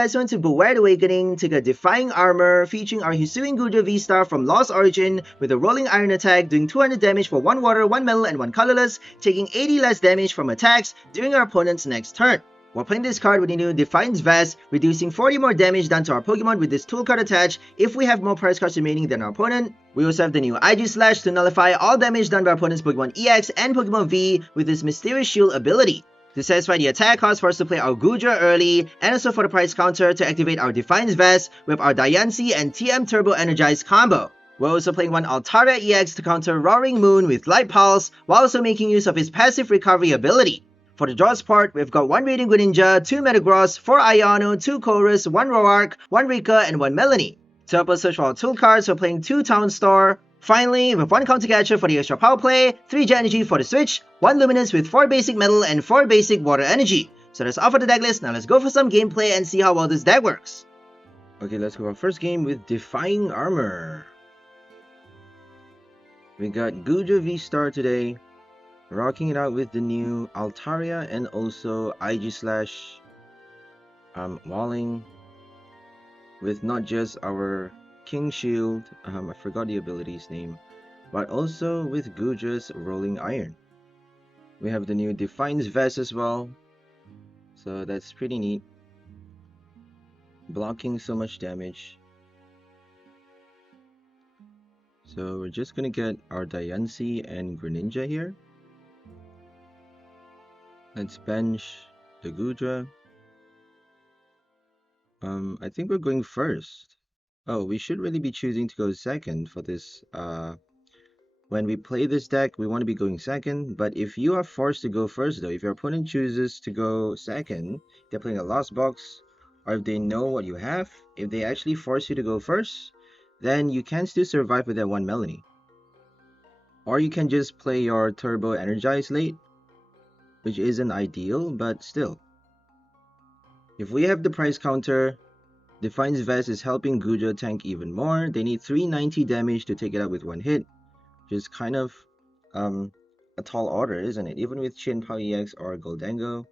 guys want to beware the awakening, take a defying armor featuring our Hisuian Goodra VSTAR from Lost Origin with a rolling iron attack doing 200 damage for 1 water, 1 metal, and 1 colorless, taking 80 less damage from attacks during our opponent's next turn. While playing this card, we need to Defiance Vest, reducing 40 more damage done to our Pokemon with this tool card attached if we have more prize cards remaining than our opponent. We also have the new Aegislash to nullify all damage done by our opponent's Pokemon EX and Pokemon V with this Mysterious Shield ability. To satisfy the attack cost for us to play our Goodra early, and also for the price counter to activate our Defiance Vest with our Diancie and TM Turbo Energize combo. We're also playing one Altaria EX to counter Roaring Moon with Light Pulse, while also making use of his passive recovery ability. For the draws part, we've got 1 Radiant Greninja, 2 Metagross, 4 Iono, 2 Chorus, 1 Roark, 1 Rika, and 1 Melony. To help us search for our tool cards, we're playing 2 Town Store. Finally, with 1 Counter Catcher for the extra power play, 3 Jet Energy for the switch, 1 Luminous with 4 basic metal and 4 basic water energy. So that's all for the deck list. Now let's go for some gameplay and see how well this deck works. Okay, let's go our first game with Defying Armor. We got Goodra VSTAR today, rocking it out with the new Altaria and also Aegislash walling with not just our King Shield, I forgot the ability's name, but also with Goodra's Rolling Iron. We have the new Defiance Vest as well, so that's pretty neat. Blocking so much damage. So we're just gonna get our Diancie and Greninja here. Let's bench the Goodra. I think we're going first. Oh, we should really be choosing to go second for this. When we play this deck, we want to be going second. But if you are forced to go first, though, if your opponent chooses to go second, they're playing a lost box, or if they know what you have, if they actually force you to go first, then you can still survive with that 1 Melony. Or you can just play your Turbo Energize late, which isn't ideal, but still. If we have the price counter, Defiance Vest is helping Goodra tank even more. They need 390 damage to take it out with 1 hit, which is kind of a tall order, isn't it? Even with Chien-Pao EX or Gholdengo.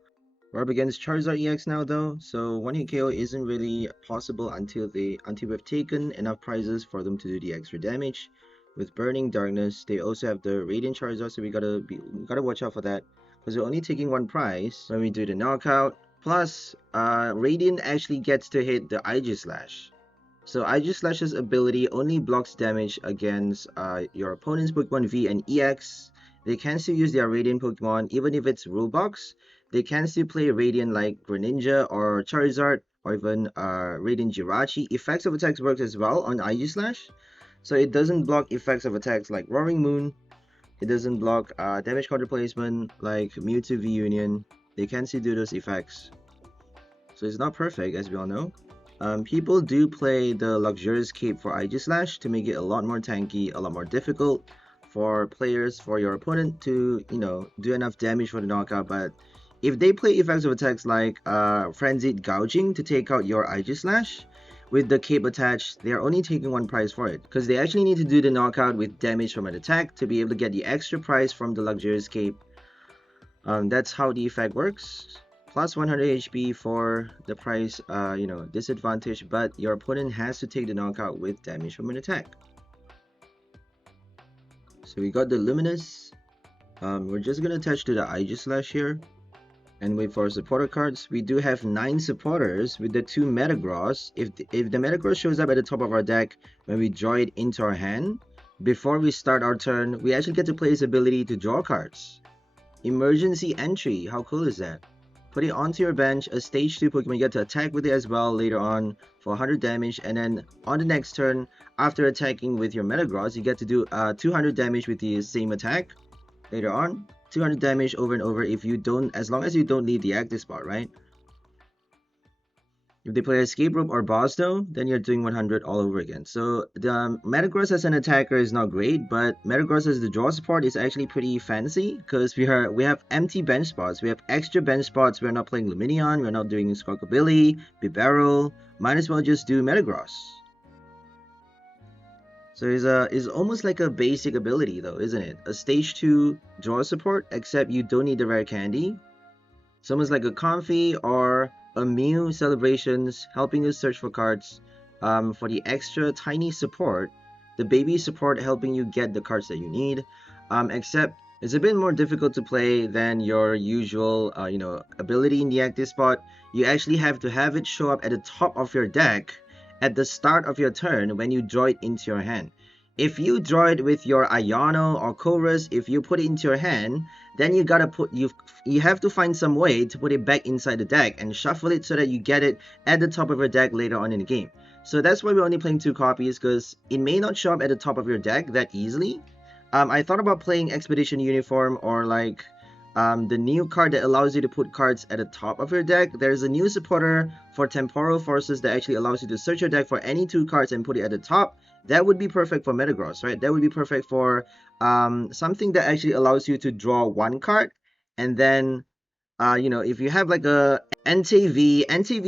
We're up against Charizard EX now though, so 1 hit KO isn't really possible until we've taken enough prizes for them to do the extra damage. With Burning Darkness, they also have the Radiant Charizard, so we gotta watch out for that, because we're only taking 1 prize when we do the knockout. Plus, Radiant actually gets to hit the Aegislash. So Aegislash's ability only blocks damage against your opponent's Pokemon V and EX. They can still use their Radiant Pokemon, even if it's rule box. They can still play Radiant like Greninja or Charizard, or even Radiant Jirachi. Effects of attacks works as well on Aegislash. So it doesn't block effects of attacks like Roaring Moon. It doesn't block damage card replacement like Mewtwo V Union. They can still do those effects. So it's not perfect, as we all know. People do play the Luxurious Cape for Aegislash to make it a lot more tanky, a lot more difficult for players, for your opponent to, do enough damage for the knockout. But if they play effects of attacks like Frenzied Gouging to take out your Aegislash, with the cape attached, they are only taking 1 prize for it, because they actually need to do the knockout with damage from an attack to be able to get the extra prize from the Luxurious Cape. That's how the effect works. Plus 100 HP for the price, disadvantage, but your opponent has to take the knockout with damage from an attack. So we got the Luminous. We're just gonna attach to the Aegislash here and wait for our supporter cards. We do have 9 supporters with the 2 Metagross. If the Metagross shows up at the top of our deck when we draw it into our hand, before we start our turn, we actually get to play his ability to draw cards. Emergency Entry, how cool is that? Put it onto your bench, a stage 2 Pokemon, you get to attack with it as well later on for 100 damage, and then on the next turn, after attacking with your Metagross, you get to do 200 damage with the same attack later on. 200 damage over and over as long as you don't leave the active spot, right? If they play Escape Rope or Boss though, then you're doing 100 all over again. So the Metagross as an attacker is not great, but Metagross as the draw support is actually pretty fancy, because we have empty bench spots. We have extra bench spots. We're not playing Lumineon, we're not doing Squawkabilly, Bibarel. Might as well just do Metagross. So it's almost like a basic ability though, isn't it? A stage 2 draw support, except you don't need the Rare Candy. It's almost like a Comfy or a Mew celebrations, helping you search for cards. For the extra tiny support, the baby support helping you get the cards that you need. Except it's a bit more difficult to play than your usual, ability in the active spot. You actually have to have it show up at the top of your deck at the start of your turn when you draw it into your hand. If you draw it with your Iono or Chorus, if you put it into your hand, then you have to find some way to put it back inside the deck and shuffle it so that you get it at the top of your deck later on in the game. So that's why we're only playing 2 copies, because it may not show up at the top of your deck that easily. I thought about playing Expedition Uniform or like the new card that allows you to put cards at the top of your deck. There's a new supporter for Temporal Forces that actually allows you to search your deck for any 2 cards and put it at the top. That would be perfect for Metagross, right? That would be perfect for something that actually allows you to draw 1 card. And then, if you have like a NTV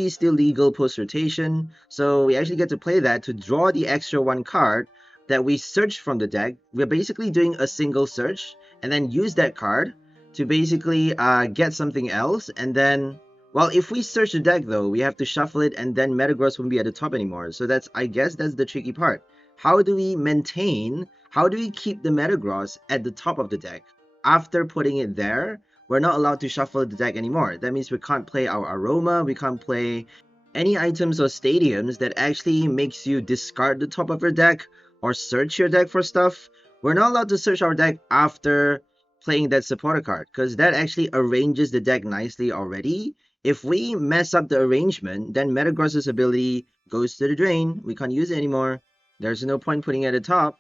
is still legal post-rotation. So we actually get to play that to draw the extra 1 card that we search from the deck. We're basically doing a single search and then use that card to basically get something else. And then, well, if we search the deck though, we have to shuffle it and then Metagross won't be at the top anymore. So I guess that's the tricky part. How do we keep the Metagross at the top of the deck? After putting it there, we're not allowed to shuffle the deck anymore. That means we can't play our Aroma, we can't play any items or stadiums that actually makes you discard the top of your deck or search your deck for stuff. We're not allowed to search our deck after playing that supporter card, because that actually arranges the deck nicely already. If we mess up the arrangement, then Metagross's ability goes to the drain. We can't use it anymore. There's no point putting it at the top.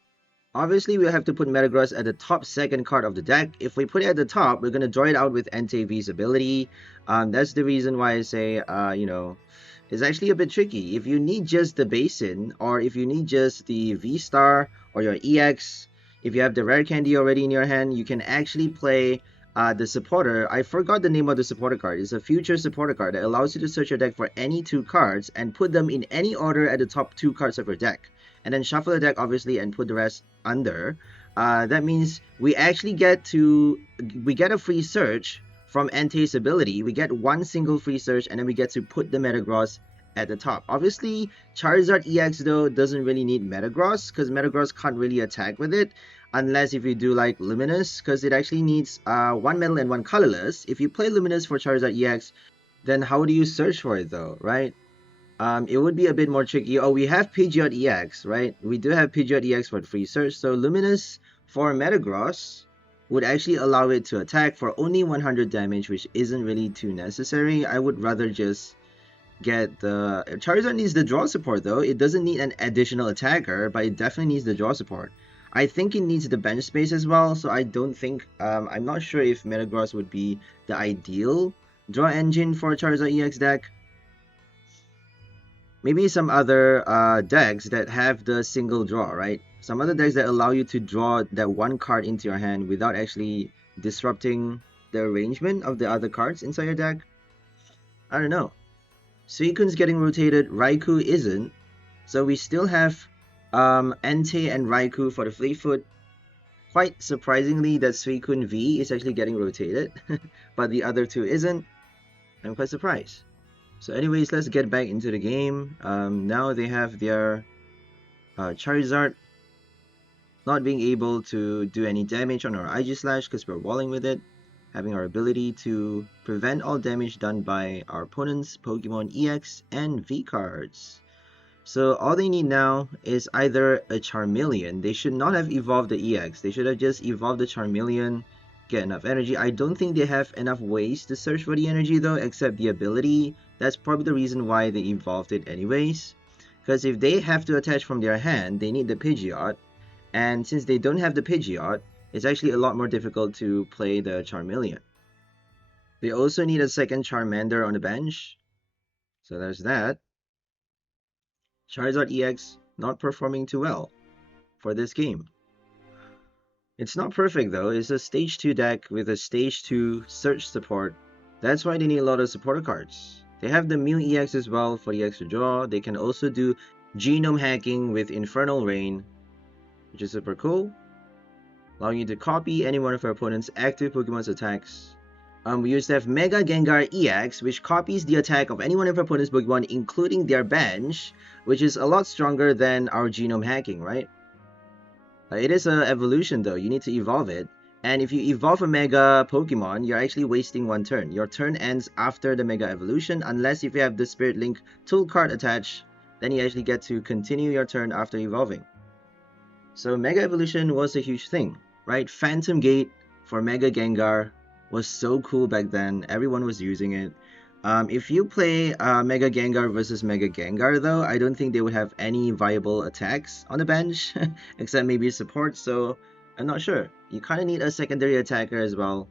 Obviously, we'll have to put Metagross at the top 2nd card of the deck. If we put it at the top, we're going to draw it out with NTV's ability. That's the reason why I say, it's actually a bit tricky. If you need just the Basin, or if you need just the V-Star or your EX, if you have the Rare Candy already in your hand, you can actually play the supporter. I forgot the name of the supporter card. It's a future supporter card that allows you to search your deck for any 2 cards and put them in any order at the top 2 cards of your deck. And then shuffle the deck, obviously, and put the rest under. That means we actually get a free search from NT's ability. We get 1 single free search, and then we get to put the Metagross at the top. Obviously, Charizard EX though doesn't really need Metagross, because Metagross can't really attack with it unless if you do like Luminous, because it actually needs 1 metal and 1 colorless. If you play Luminous for Charizard EX, then how do you search for it though, right? It would be a bit more tricky. Oh, we have Pidgeot EX, right? We do have Pidgeot EX for free search. So Luminous for Metagross would actually allow it to attack for only 100 damage, which isn't really too necessary. I would rather just get the... Charizard needs the draw support though. It doesn't need an additional attacker, but it definitely needs the draw support. I think it needs the bench space as well, so I don't think... I'm not sure if Metagross would be the ideal draw engine for a Charizard EX deck. Maybe some other decks that have the single draw, right? Some other decks that allow you to draw that 1 card into your hand without actually disrupting the arrangement of the other cards inside your deck. I don't know. Suicune's getting rotated, Raikou isn't. So we still have Entei and Raikou for the Fleetfoot. Quite surprisingly that Suicune V is actually getting rotated, but the other 2 isn't. I'm quite surprised. So anyways, let's get back into the game. Now they have their Charizard not being able to do any damage on our Aegislash because we're walling with it, having our ability to prevent all damage done by our opponent's Pokemon EX and V cards. So all they need now is either a Charmeleon. They should not have evolved the EX. They should have just evolved the Charmeleon, get enough energy. I don't think they have enough ways to search for the energy though, except the ability. That's probably the reason why they evolved it anyways. Because if they have to attach from their hand, they need the Pidgeot. And since they don't have the Pidgeot, it's actually a lot more difficult to play the Charmeleon. They also need a second Charmander on the bench. So there's that. Charizard EX not performing too well for this game. It's not perfect though. It's a stage 2 deck with a stage 2 search support. That's why they need a lot of supporter cards. They have the Mew EX as well for the extra draw. They can also do genome hacking with Infernal Rain, which is super cool, allowing you to copy any one of your opponent's active Pokemon's attacks. We used to have Mega Gengar EX, which copies the attack of any one of our opponent's Pokemon, including their bench, which is a lot stronger than our genome hacking, right? It is an evolution though, you need to evolve it. And if you evolve a Mega Pokemon, you're actually wasting one turn. Your turn ends after the Mega Evolution, unless if you have the Spirit Link tool card attached, then you actually get to continue your turn after evolving. So Mega Evolution was a huge thing, right? Phantom Gate for Mega Gengar was so cool back then. Everyone was using it. If you play Mega Gengar versus Mega Gengar, though, I don't think they would have any viable attacks on the bench, except maybe support, so I'm not sure. You kind of need a secondary attacker as well,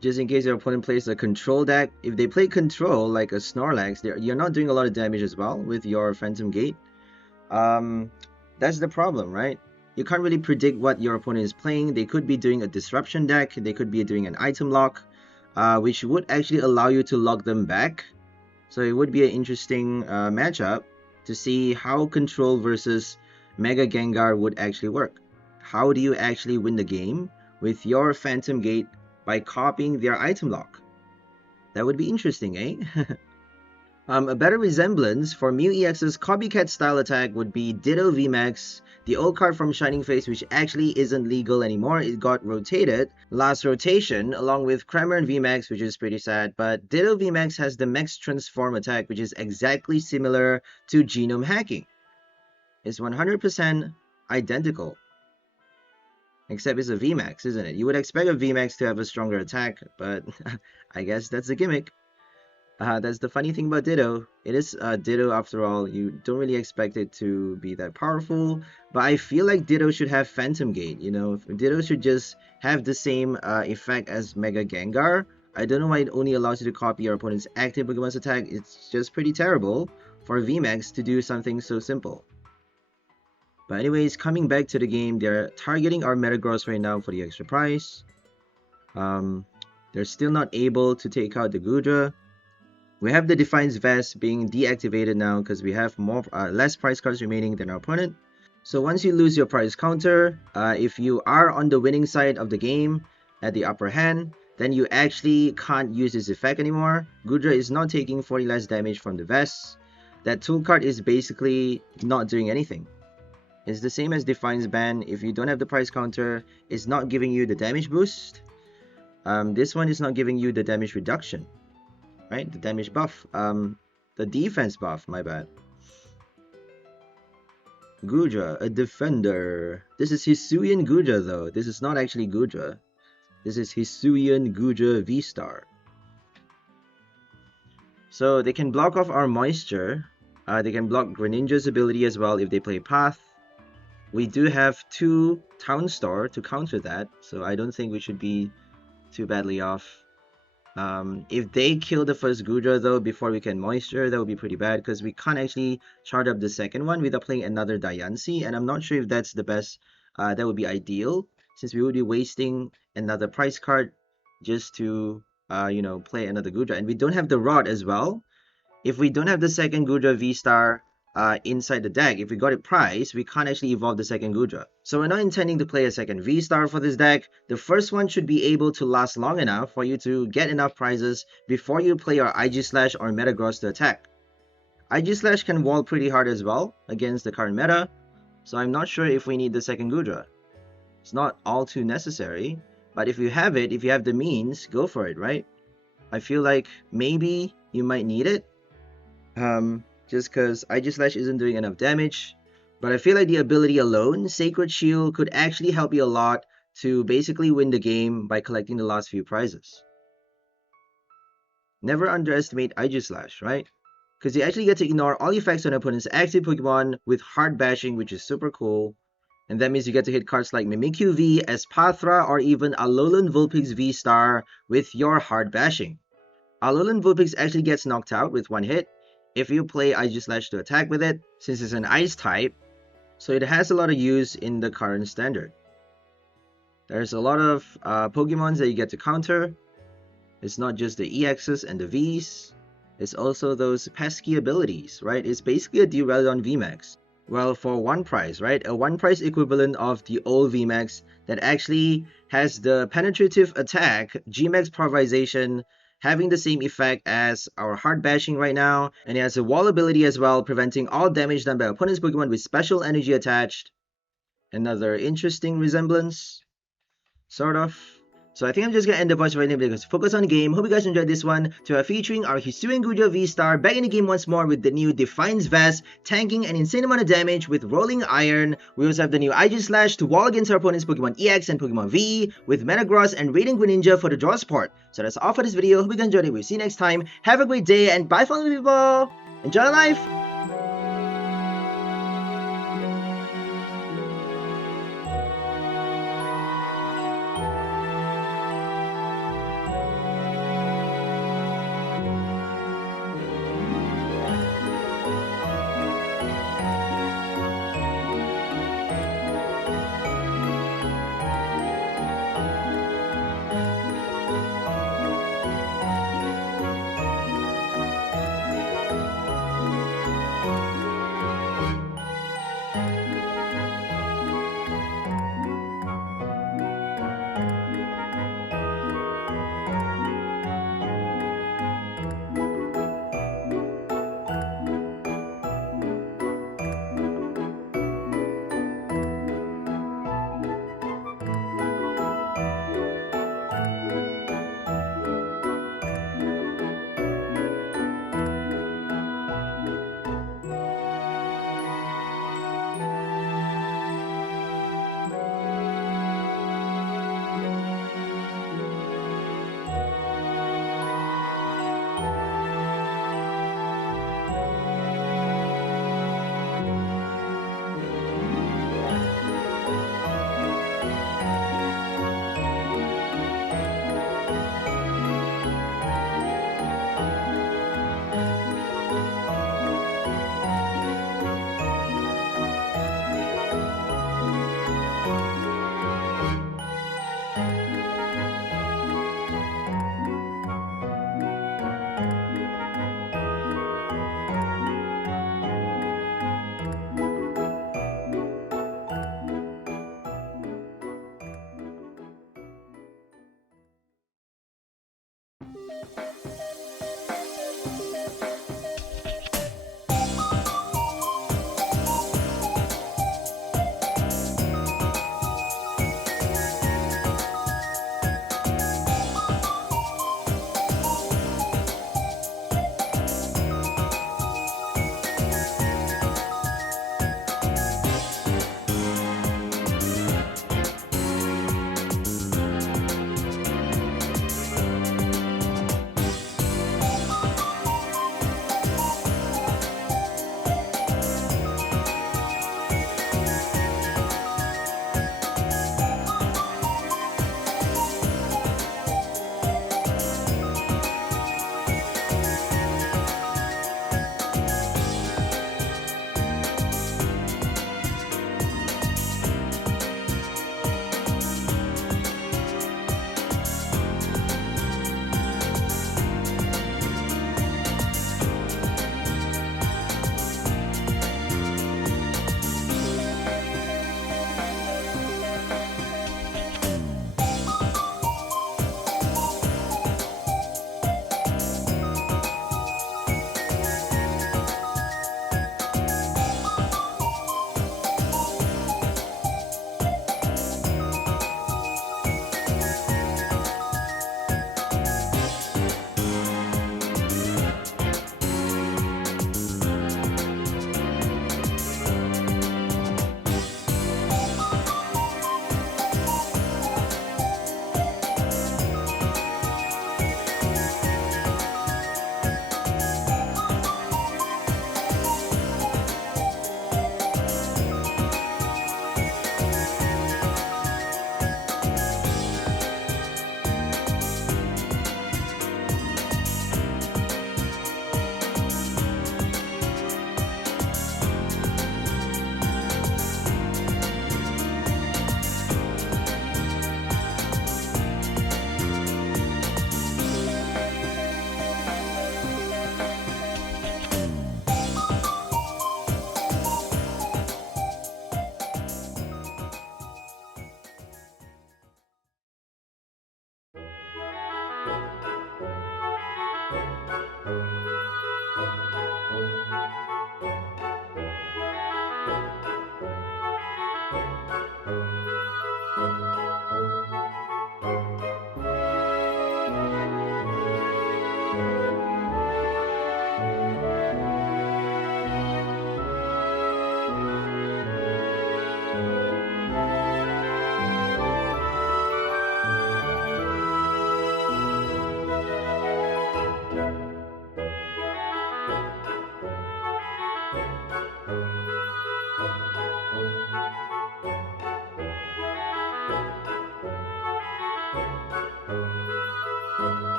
just in case your opponent plays a control deck. If they play control, like a Snorlax, you're not doing a lot of damage as well with your Phantom Gate. That's the problem, right? You can't really predict what your opponent is playing. They could be doing a disruption deck, they could be doing an item lock, which would actually allow you to lock them back. So it would be an interesting matchup to see how control versus Mega Gengar would actually work. How do you actually win the game with your Phantom Gate by copying their item lock? That would be interesting, eh? A better resemblance for Mew EX's copycat style attack would be Ditto VMAX, the old card from Shining Face, which actually isn't legal anymore. It got rotated last rotation along with Kramer and VMAX, which is pretty sad, but Ditto VMAX has the Max Transform attack, which is exactly similar to genome hacking. It's 100% identical, except it's a VMAX, isn't it? You would expect a VMAX to have a stronger attack, but I guess that's the gimmick. That's the funny thing about Ditto. It is Ditto after all. You don't really expect it to be that powerful, but I feel like Ditto should have Phantom Gate, you know? Ditto should just have the same effect as Mega Gengar. I don't know why it only allows you to copy your opponent's active Pokemon's attack. It's just pretty terrible for VMAX to do something so simple. But anyways, coming back to the game, they're targeting our Metagross right now for the extra price. They're still not able to take out the Goodra. We have the Defiance Vest being deactivated now because we have less price cards remaining than our opponent. So once you lose your price counter, if you are on the winning side of the game at the upper hand, then you actually can't use this effect anymore. Goodra is not taking 40 less damage from the vest. That tool card is basically not doing anything. It's the same as Defiance Ban. If you don't have the price counter, it's not giving you the damage boost. This one is not giving you the damage reduction. Right, the damage buff, the defense buff, my bad. Goodra, a defender. This is Hisuian Goodra though. This is not actually Goodra. This is Hisuian Goodra VSTAR. So they can block off our moisture. They can block Greninja's ability as well if they play Path. We do have 2 Town Store to counter that, so I don't think we should be too badly off. If they kill the first Goodra though before we can moisture, that would be pretty bad because we can't actually charge up the second one without playing another Diancie, and I'm not sure if that's the best, that would be ideal since we would be wasting another price card just to you know, play another Goodra, and we don't have the rod as well. If we don't have the second Goodra VSTAR inside the deck, if we got it priced, we can't actually evolve the second Goodra. So we're not intending to play a second VSTAR for this deck. The first one should be able to last long enough for you to get enough prizes before you play your Aegislash or Metagross to attack. Aegislash can wall pretty hard as well against the current meta, so I'm not sure if we need the second Goodra. It's not all too necessary, but if you have it, if you have the means, go for it, right? I feel like maybe you might need it. Just because Aegislash isn't doing enough damage. But I feel like the ability alone, Sacred Shield, could actually help you a lot to basically win the game by collecting the last few prizes. Never underestimate Aegislash, right? Because you actually get to ignore all effects on opponent's active Pokemon with hard bashing, which is super cool. And that means you get to hit cards like Mimikyu V, Espathra, or even Alolan Vulpix V-Star with your hard bashing. Alolan Vulpix actually gets knocked out with one hit if you play Aegislash to attack with it, since it's an ice type, so it has a lot of use in the current standard. There's a lot of Pokemons that you get to counter. It's not just the EXs and the Vs, it's also those pesky abilities, right? It's basically a Ddurelon VMAX. Well, for one price, right? A one price equivalent of the old VMAX that actually has the penetrative attack, GMAX pulverization, having the same effect as our hard bashing right now, and it has a wall ability as well, preventing all damage done by opponent's Pokemon with special energy attached. Another interesting resemblance, sort of. So I think I'm just gonna end the voice right now because focus on the game. Hope you guys enjoyed this one. So featuring our Hisuian Goodra V-STAR back in the game once more with the new Defiance Vest, tanking an insane amount of damage with Rolling Iron. We also have the new Aegislash to wall against our opponent's Pokemon EX and Pokemon V with Metagross and Radiant Greninja for the draw support. So that's all for this video. Hope you guys enjoyed it. We'll see you next time. Have a great day and bye for people. Enjoy life.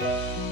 you.